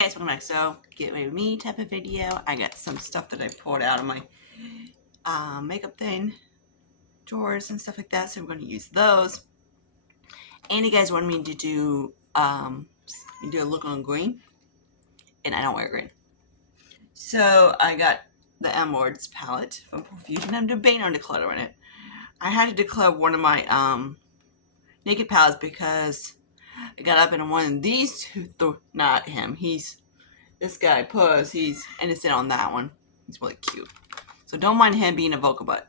Guys, welcome back. So, get ready with me type of video. I got some stuff that I pulled out of my makeup thing, drawers and stuff like that. So we're going to use those. And you guys wanted me to do a look on green, and I don't wear green. So I got the M Words palette from Profusion. I'm debating on decluttering it. I had to declare one of my naked palettes because I got up and one of these two, not him. This guy, Puss, he's innocent on that one. He's really cute. So don't mind him being a vocal butt.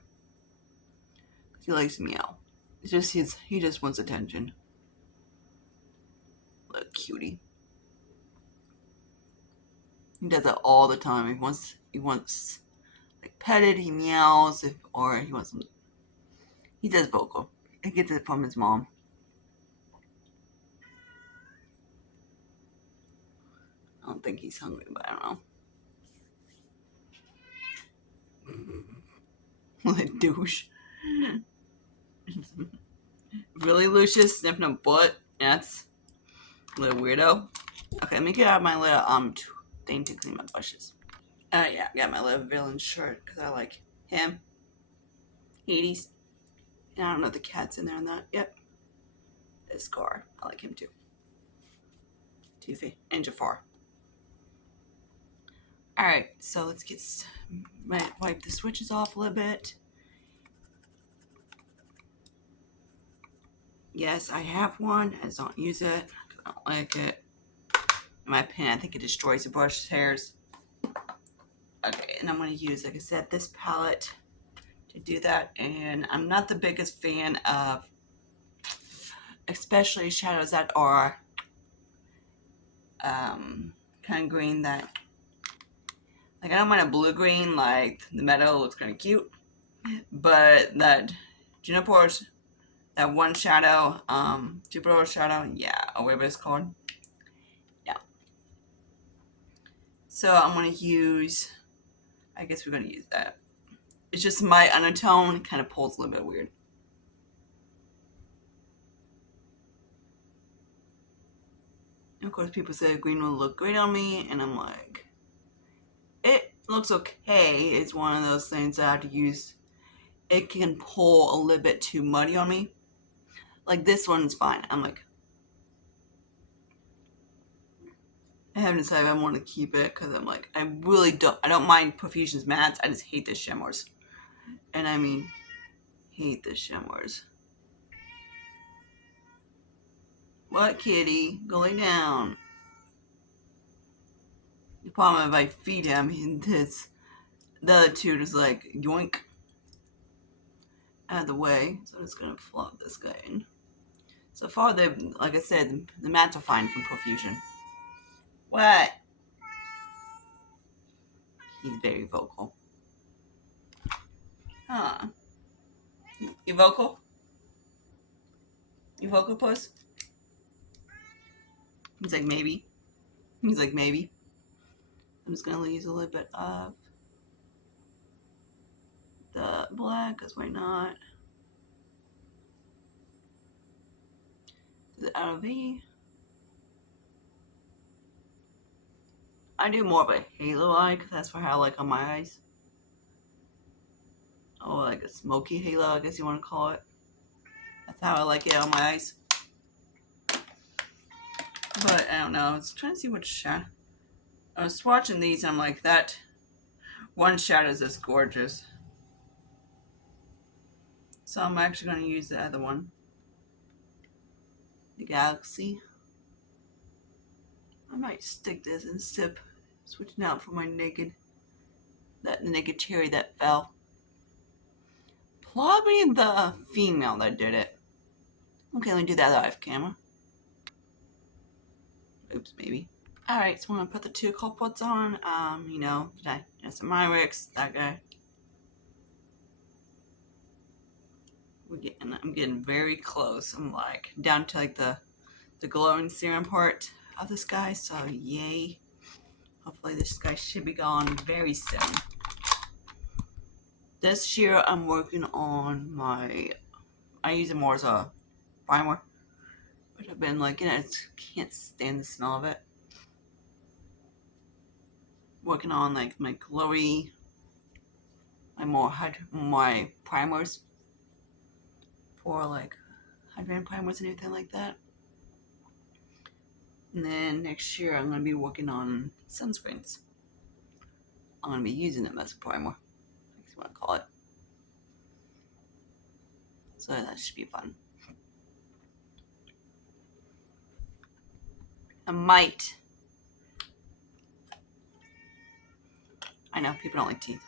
He likes to meow. It's just he just wants attention. Little cutie. He does that all the time. He wants like petted, he meows, or he wants some. He does vocal. He gets it from his mom. I don't think he's hungry, but I don't know. What a douche. Really, Lucius sniffing a butt? That's a little weirdo. Okay, let me get out my little thing to clean my brushes. Yeah, I got my little villain shirt because I like him. Hades. And I don't know if the cat's in there or not. Yep. This Scar. I like him too. Tiffy and Jafar. Alright, so let's wipe the switches off a little bit. Yes, I have one. I just don't use it. I don't like it. In my opinion, I think it destroys the brush hairs. Okay, and I'm going to use, like I said, this palette to do that. And I'm not the biggest fan of especially shadows that are kind of green that, like, I don't mind a blue green, like the meadow looks kind of cute, but that Juniper's, that one shadow, Jupiter shadow, yeah, or whatever it's called, yeah. So I'm going to use, I guess we're going to use that. It's just my undertone kind of pulls a little bit weird. And of course, people say green will look great on me, and I'm like, it looks okay. It's one of those things that I have to use. It can pull a little bit too muddy on me. Like this one's fine. I'm like, I haven't decided if I want to keep it because I'm like, I don't mind Profusion's mattes. I just hate the shimmers. And I mean, hate the shimmers. What, kitty? Go lay down. The problem if I feed him, the other two just like yoink out of the way. So I'm just gonna flop this guy in. So far, like I said, the mattes are fine from Profusion. What? He's very vocal. Huh. You vocal? You vocal, puss? He's like, maybe. He's like, maybe. I'm just gonna use a little bit of the black, because why not? The RV. I do more of a halo eye, because that's what I like on my eyes. Oh, like a smoky halo, I guess you want to call it. That's how I like it on my eyes. But I don't know. I was trying to see which shadow. I was swatching these, and I'm like, that one shadow is just gorgeous. So I'm actually going to use the other one. The Galaxy. I might stick this and switching out for my naked cherry that fell. Probably the female that did it. Okay, let me do that off camera. Oops, maybe. Alright, so I'm gonna put the two culprits on. That's Myrix, that guy. I'm getting very close. I'm like down to like the glowing serum part of this guy, so yay. Hopefully this guy should be gone very soon. This year I'm working on I use it more as a primer, which I've been like, I can't stand the smell of it. working on like my glowy, my primers for like hydrating primers and everything like that. And then next year I'm going to be working on sunscreens. I'm going to be using them as a primer, if you want to call it. So that should be fun. I might. I know people don't like teeth.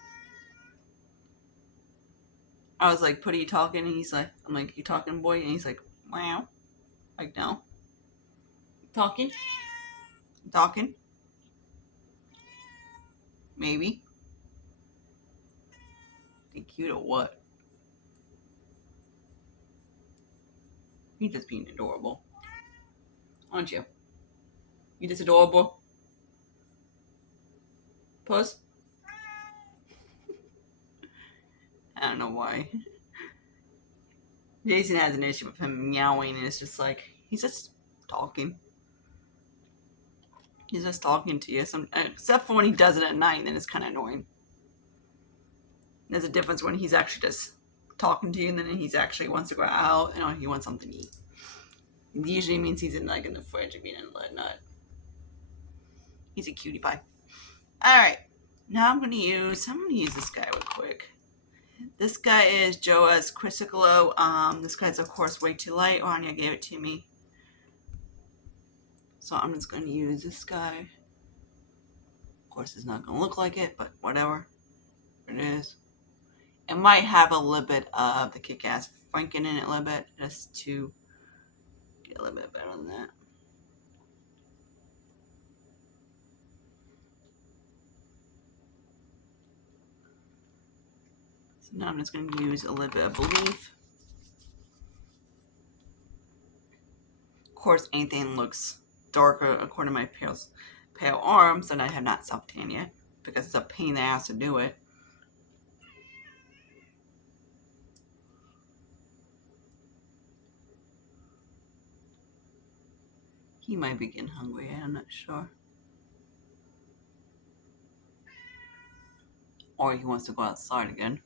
I was like, "What are you talking?" And he's like, "I'm like, you talking, boy?" And he's like, "Wow." Like, no. Talking? Talking? Maybe. Think cute or what? You're just being adorable. Aren't you? You just adorable? Puss? I don't know why. Jason has an issue with him meowing, and it's just like, he's just talking. He's just talking to you. Except for when he does it at night, then it's kind of annoying. There's a difference when he's actually just talking to you, and then he's actually wants to go out, and he wants something to eat. It usually means he's in the fridge and being a nut. He's a cutie pie. Alright. Now I'm gonna use this guy real quick. This guy is Joa's Crisicolo. This guy's of course way too light. Anya gave it to me. So I'm just gonna use this guy. Of course it's not gonna look like it, but whatever. It is. It might have a little bit of the Kick-Ass Franken in it a little bit, just to get a little bit better than that. So now I'm just going to use a little bit of Belief. Of course, anything looks darker according to my pale arms, and I have not self-tan yet, because it's a pain in the ass to do it. He might be getting hungry, I'm not sure. Or he wants to go outside again.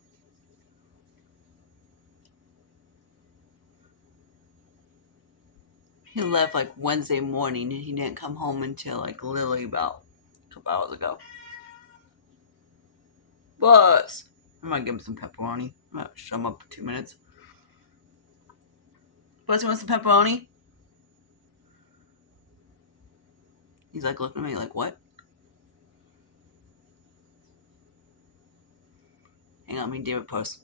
He left like Wednesday morning, and he didn't come home until like literally about a couple hours ago. But I'm gonna give him some pepperoni. I'm gonna shut him up for 2 minutes. Buzz, you want some pepperoni? He's like looking at me like, what? Hang on, let me do a post.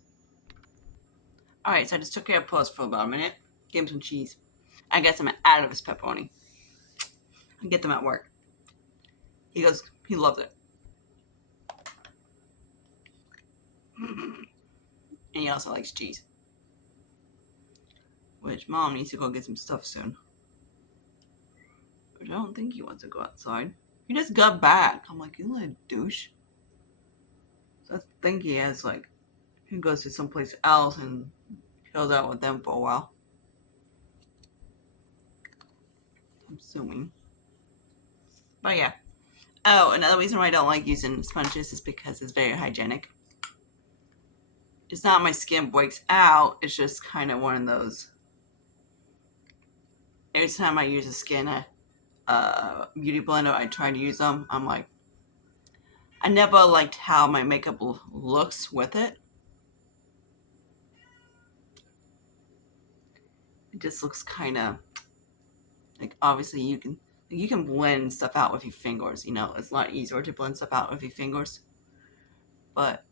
Alright, so I just took care of post for about a minute. Gave him some cheese. I got some out of his pepperoni. I get them at work. He goes, he loves it. And he also likes cheese. Which Mom needs to go get some stuff soon. But I don't think he wants to go outside. He just got back. I'm like, you little douche. So I think he has like, he goes to someplace else and chills out with them for a while. I'm assuming. But yeah. Oh, another reason why I don't like using sponges is because it's very hygienic. It's not my skin breaks out. It's just kind of one of those. Every time I use a skin beauty blender, I try to use them. I'm like, I never liked how my makeup looks with it. It just looks kind of like, obviously you can blend stuff out with your fingers. You know, it's a lot easier to blend stuff out with your fingers, but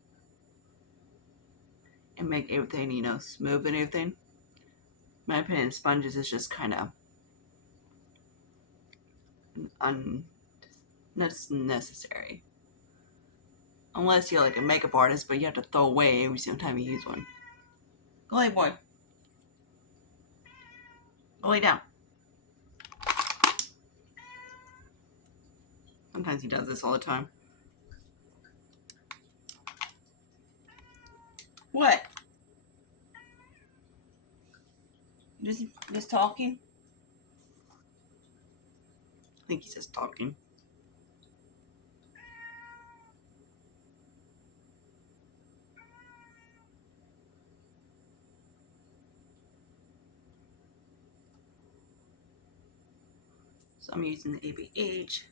and make everything, you know, smooth and everything. In my opinion, sponges is just kind of unnecessary. Unless you're like a makeup artist, but you have to throw away every single time you use one. Go lay, boy. Go lay down. Sometimes he does this all the time. What? Just talking? I think he's just talking. So I'm using the ABH.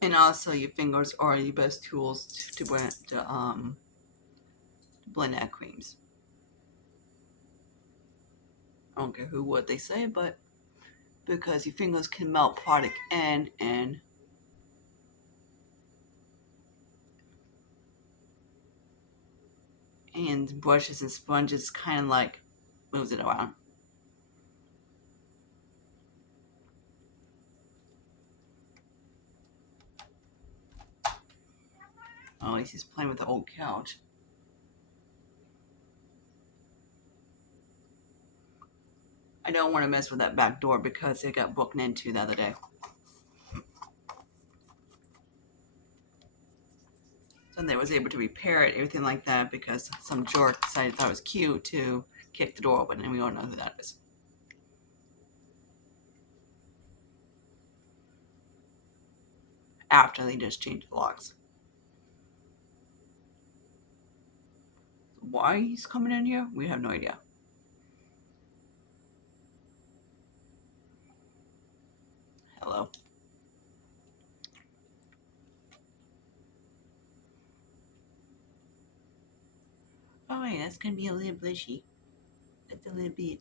And also your fingers are the best tools to blend out creams. I don't care what they say, but because your fingers can melt product in and brushes and sponges kind of like moves it around. Oh, at least he's playing with the old couch. I don't want to mess with that back door because it got broken into the other day. So they was able to repair it, everything like that, because some jerk decided thought it was cute to kick the door open, and we don't know who that is. After they just changed the locks. Why he's coming in here, we have no idea. Hello. Oh wait, that's gonna be a little blushy. That's a little bit.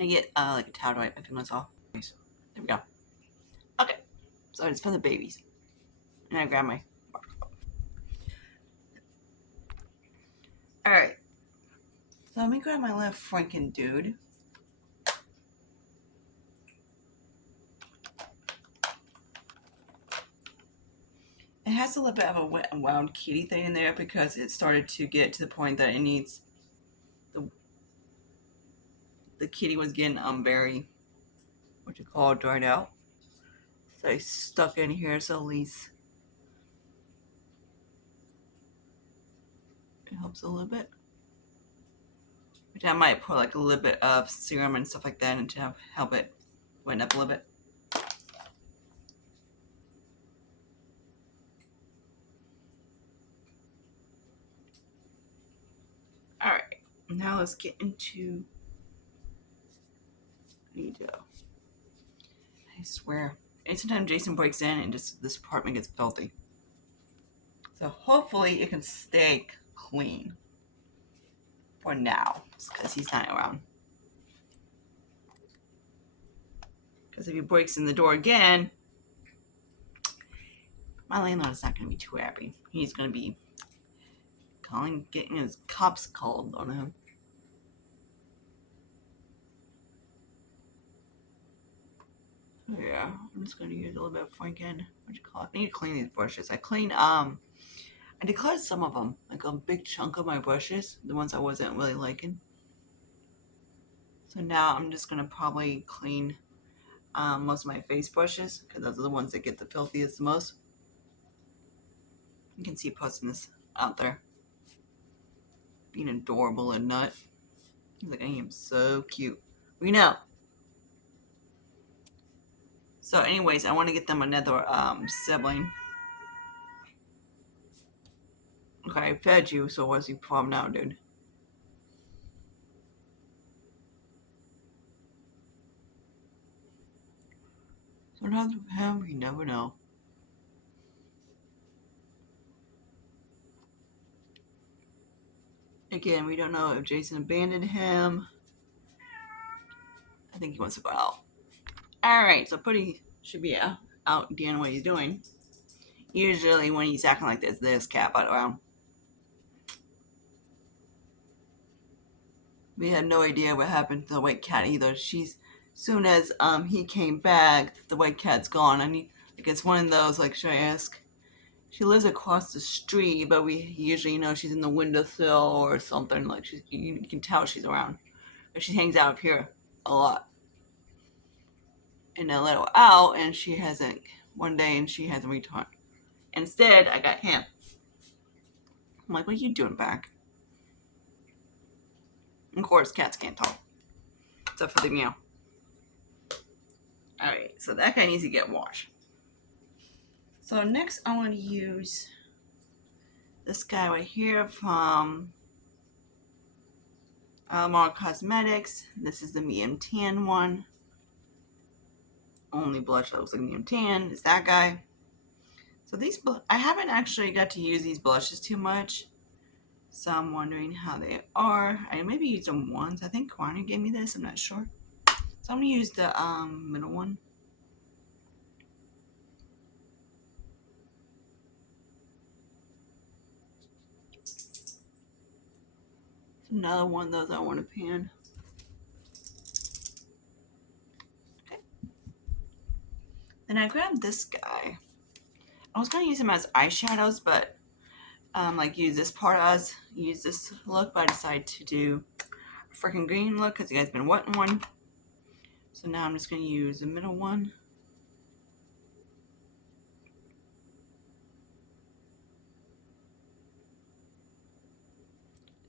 I get like a towel to wipe my fingers off. Nice. There we go. Okay, so it's for the babies. And I grab my. All right. So let me grab my little Franken dude. It has a little bit of a wet and wound kitty thing in there because it started to get to the point that it needs the kitty was getting very dried out. So I stuck in here so at least it helps a little bit. Which I might put like a little bit of serum and stuff like that and to help it wet up a little bit. Alright, now let's get into I swear, anytime Jason breaks in and just this apartment gets filthy. So hopefully it can stay clean for now, because he's not around. Because if he breaks in the door again, my landlord is not going to be too happy. He's going to be getting his cops called on him. Yeah, I'm just going to use a little bit of Franken. I need to clean these brushes. I decluttered some of them, like a big chunk of my brushes, the ones I wasn't really liking. So now I'm just going to probably clean most of my face brushes, because those are the ones that get the filthiest the most. You can see posting this out there. Being adorable and nut. He's like, I am so cute. We know. So anyways, I want to get them another sibling. Okay, I fed you, so what's your problem now, dude? Sometimes with him, you never know. Again, we don't know if Jason abandoned him. I think he wants to go out. Alright, so Putty should be out doing what he's doing. Usually when he's acting like this, there's cat butt around. We had no idea what happened to the white cat either. Soon as he came back, the white cat's gone. I mean, like it's one of those, like, should I ask? She lives across the street, but we usually know she's in the windowsill or something. Like you can tell she's around. But she hangs out up here a lot. And I let her out, and she hasn't. One day, and she hasn't returned. Instead, I got him. I'm like, what are you doing back? And of course, cats can't talk, except for the meow. All right, so that guy needs to get washed. So next, I want to use this guy right here from More Cosmetics. This is the medium tan one. Only blush that looks like medium tan is that guy. So these, I haven't actually got to use these blushes too much. So I'm wondering how they are. I maybe used them once. I think Kwana gave me this. I'm not sure. So I'm going to use the middle one. Another one of those I want to pan. Okay. Then I grabbed this guy. I was going to use him as eyeshadows, but like use this part as use this look, but I decided to do a freaking green look because you guys been wanting one. So now I'm just going to use the middle one.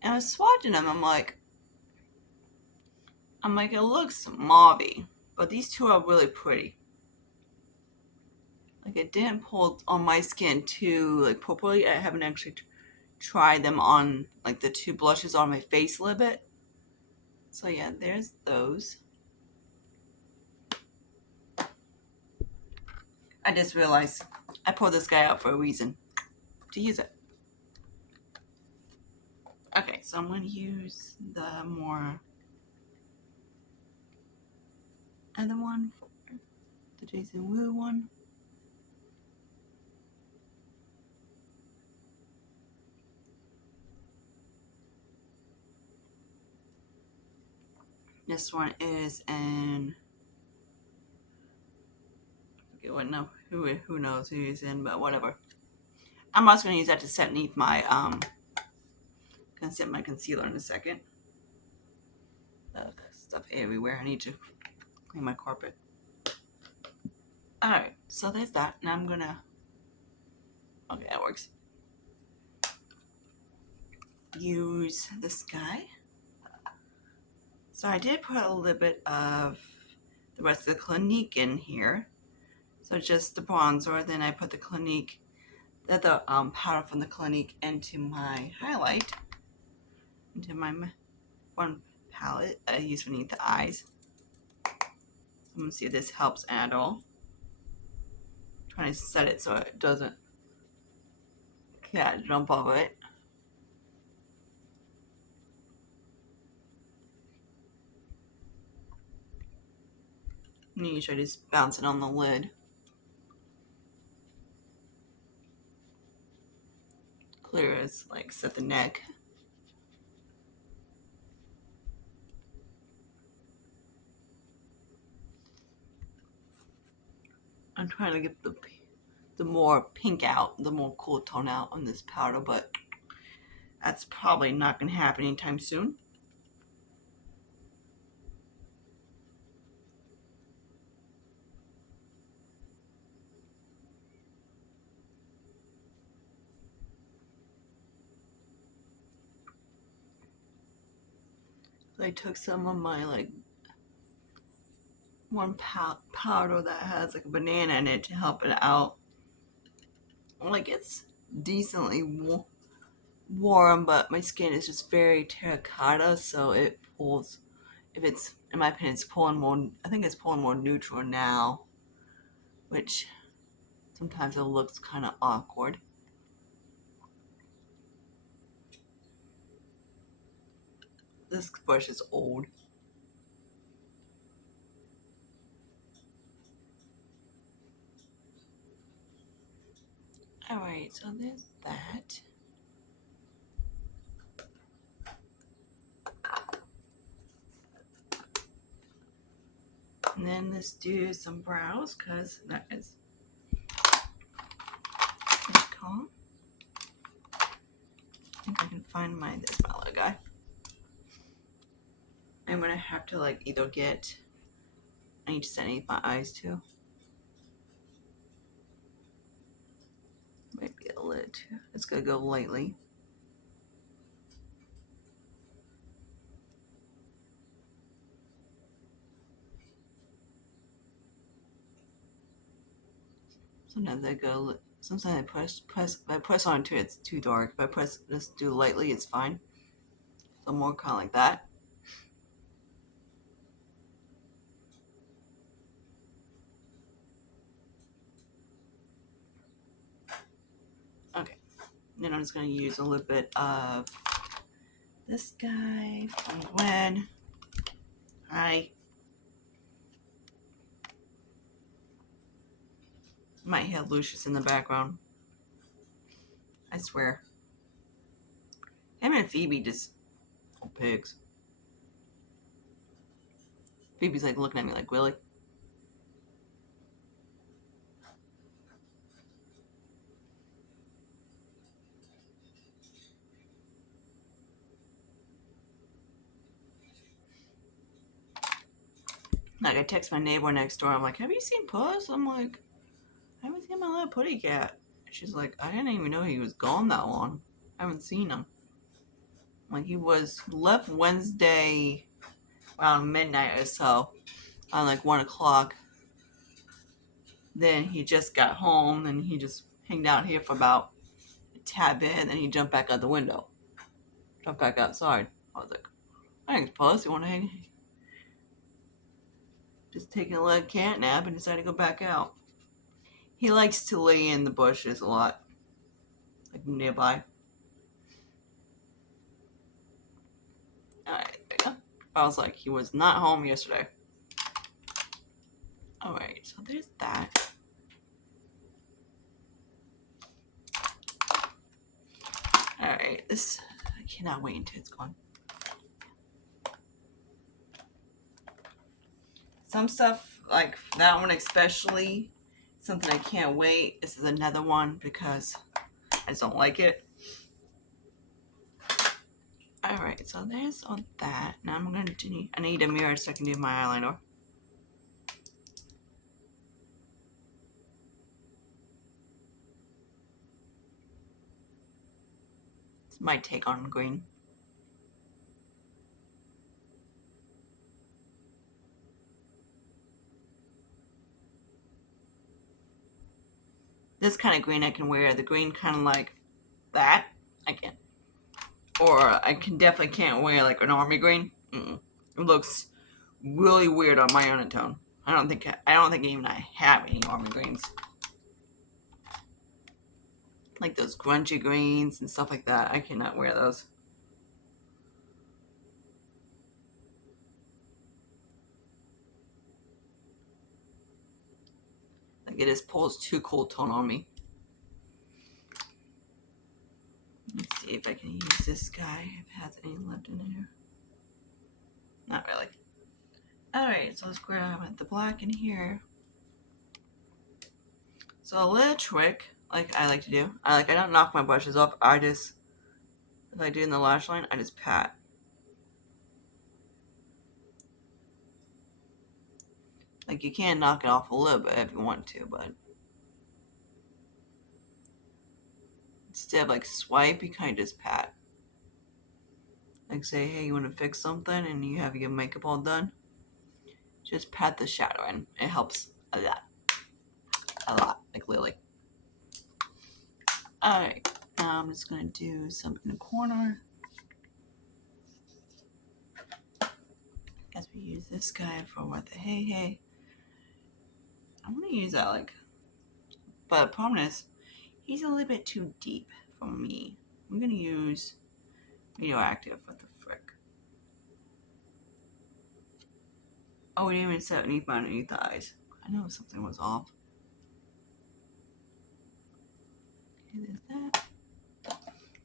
And I was swatching them. I'm like, it looks mauve-y, but these two are really pretty. Like it didn't pull on my skin too like purpley. I haven't actually tried them on like the two blushes on my face a little bit. So yeah, there's those. I just realized I pulled this guy out for a reason, to use it. Okay, so I'm going to use the more other one, the Jason Wu one. This one is in, I forget what, no, who knows who he's in, but whatever. I'm also going to use that to set beneath my, gonna set my concealer in a second. Stuff everywhere. I need to clean my carpet. Alright, so there's that. And I'm gonna, okay, that works. Use this guy. So I did put a little bit of the rest of the Clinique in here. So just the bronzer, then I put the Clinique, the powder from the Clinique into my highlight, into my one palette I use beneath the eyes. I'm gonna see if this helps at all. I'm trying to set it so it doesn't jump off of it. And usually I just bounce it on the lid. Clear as like set the neck. I'm trying to get the more pink out, the more cool tone out on this powder, but that's probably not going to happen anytime soon. I took some of my like one powder that has like a banana in it to help it out. Like it's decently warm, but my skin is just very terracotta, so it pulls. If it's, in my opinion, it's pulling more. I think it's pulling more neutral now, which sometimes it looks kind of awkward. This brush is old. Alright, so there's that. And then let's do some brows, because that is calm. I think I can find this other guy. I'm gonna have to like either get, I need to set underneath my eyes too. Maybe a little too. It's gonna go lightly. Sometimes I go, sometimes if I press onto it, it's too dark. If I press, just do lightly, it's fine. So more kind of like that. Then I'm just going to use a little bit of this guy from Gwen. Hi. Might hear Lucius in the background. I swear. Him and Phoebe just pigs. Phoebe's like looking at me like, Willie. Like I text my neighbor next door. I'm like, have you seen Puss? I'm like, I haven't seen my little putty cat. She's like, I didn't even know he was gone that long. I haven't seen him. Like he left Wednesday around midnight or so, on like 1 o'clock. Then he just got home and he just hanged out here for about a tad bit, and then he jumped back out the window. Jumped back outside. I was like, thanks, Puss. You want to hang? Just taking a little cat nap and decided to go back out. He likes to lay in the bushes a lot, like nearby. Alright, there you go. I was like, he was not home yesterday. Alright, so there's that. Alright, this, I cannot wait until it's gone. Some stuff, like that one especially, something I can't wait. This is another one because I just don't like it. Alright, so there's all that. Now I'm going to need, I need a mirror so I can do my eyeliner. It's my take on green. This kind of green I can wear. The green kind of like that, I can. Or I can definitely can't wear like an army green. It looks really weird on my undertone. I don't think even I have any army greens. Like those grungy greens and stuff like that. I cannot wear those. Like it just pulls too cool tone on me. Let's see if I can use this guy. If it has any left in here. Not really. Alright, so let's grab the black in here. So a little trick, like I like to do, I don't knock my brushes off. I just, if I do in the lash line, I just pat. Like you can knock it off a little bit if you want to, but instead of like swipe, you kind of just pat. Like say, hey, you want to fix something and you have your makeup all done, just pat the shadow in. It helps a lot. A lot, like Lily. Alright, now I'm just going to do some in the corner. Guess we use this guy for what the hey. I'm going to use that like, but the problem is, he's a little bit too deep for me. I'm going to use Radioactive. What the frick? Oh, we didn't even set underneath the eyes. I know something was off. Okay, there's that.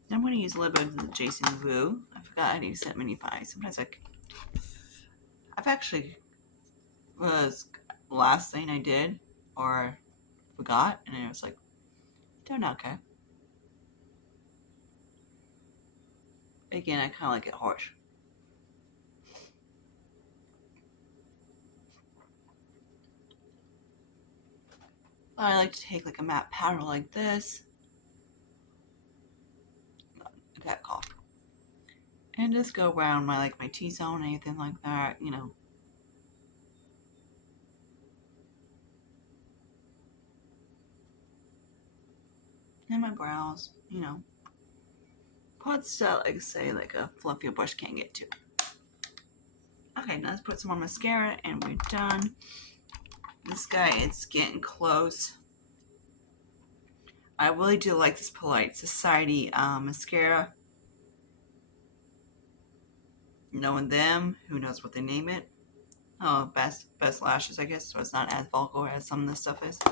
Then I'm going to use a little bit of the Jason Wu. I forgot I need to set mini pie. Sometimes I've actually was last thing I did or forgot, and it was like, doing okay. Again, I kind of like it harsh. I like to take like a matte powder like this. That cough. And just go around my T-zone, anything like that, you know. And my brows, you know. Parts that like a fluffier brush can't get to. Okay, now let's put some more mascara and we're done. This guy, it's getting close. I really do like this Polite Society mascara. Knowing them, who knows what they name it? Oh, best lashes, I guess. So it's not as vulgar as some of this stuff is. I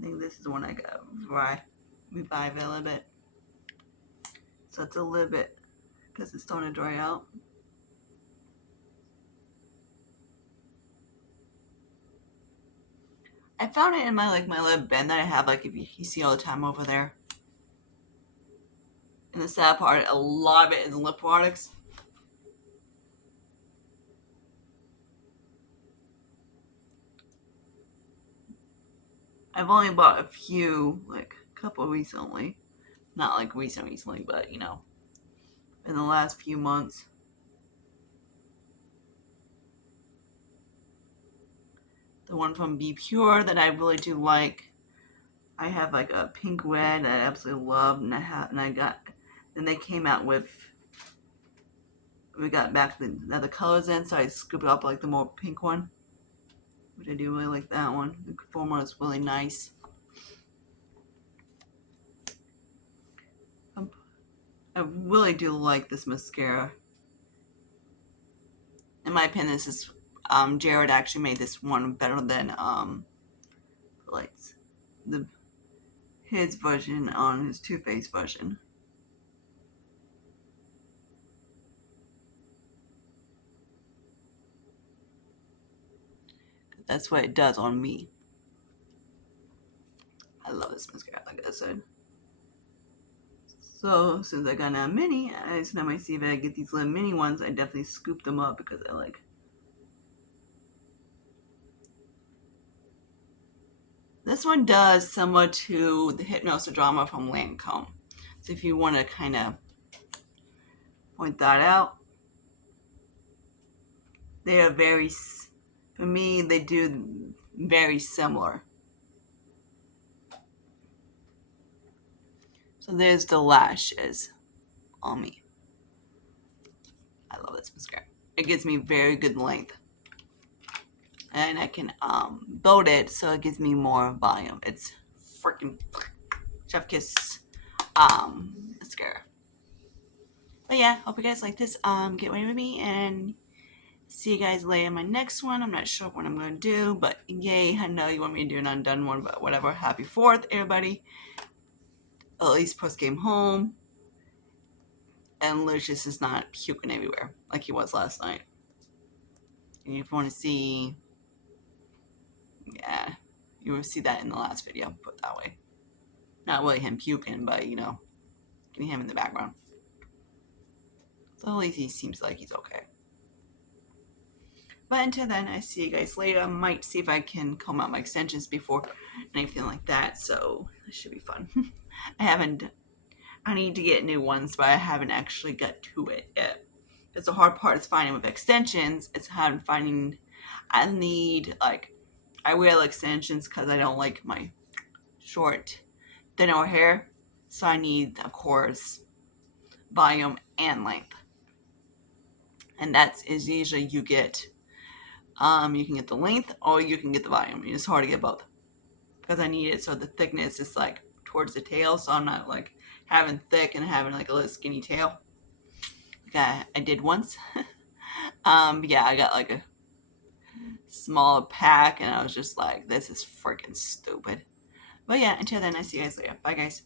think this is the one I got revive a little bit. So it's a little bit because it's starting to dry out. I found it in my little bin that I have, like if you see all the time over there. And the sad part, a lot of it is lip products. I've only bought a few, like a couple recently. Not like recently, but you know, in the last few months. The one from Be Pure that I really do like. I have like a pink red that I absolutely love, then they came out with, we got back the colors in, so I scooped up like the more pink one, which I do really like that one. The formula is really nice. I really do like this mascara. In my opinion, this is Jared actually made this one better than like his version on his Too Faced version. That's what it does on me. I love this mascara, like I said. So since I got a mini, every time I see if I get these little mini ones, I definitely scoop them up because I like. This one does similar to the Hypnosis from Lancome. So if you want to kind of point that out, they are very, for me, they do very similar. So there's the lashes on me. I love this mascara. It gives me very good length. And I can build it so it gives me more volume. It's freaking Chef Kiss mascara. But yeah, hope you guys like this. Get ready with me and see you guys later in my next one. I'm not sure what I'm going to do, but yay, I know you want me to do an undone one, but whatever. Happy 4th, everybody. At least Post came home. And Lucius is not puking everywhere like he was last night. And if you want to see, yeah, you will see that in the last video, put it that way. Not really him puking, but, you know, getting him in the background. So at least he seems like he's okay. But until then, I see you guys later. I might see if I can comb out my extensions before anything like that, so it should be fun. I need to get new ones, but I haven't actually got to it yet. Because the hard part is finding with extensions. It's hard finding, I wear extensions because I don't like my short, thinner hair. So I need, of course, volume and length. And that is usually you can get the length or you can get the volume. It's hard to get both. Because I need it so the thickness is like towards the tail, so I'm not like having thick and having like a little skinny tail. Like I did once. Yeah, I got like a small pack and I was just like, this is freaking stupid. But yeah, until then, I see you guys later. Bye guys.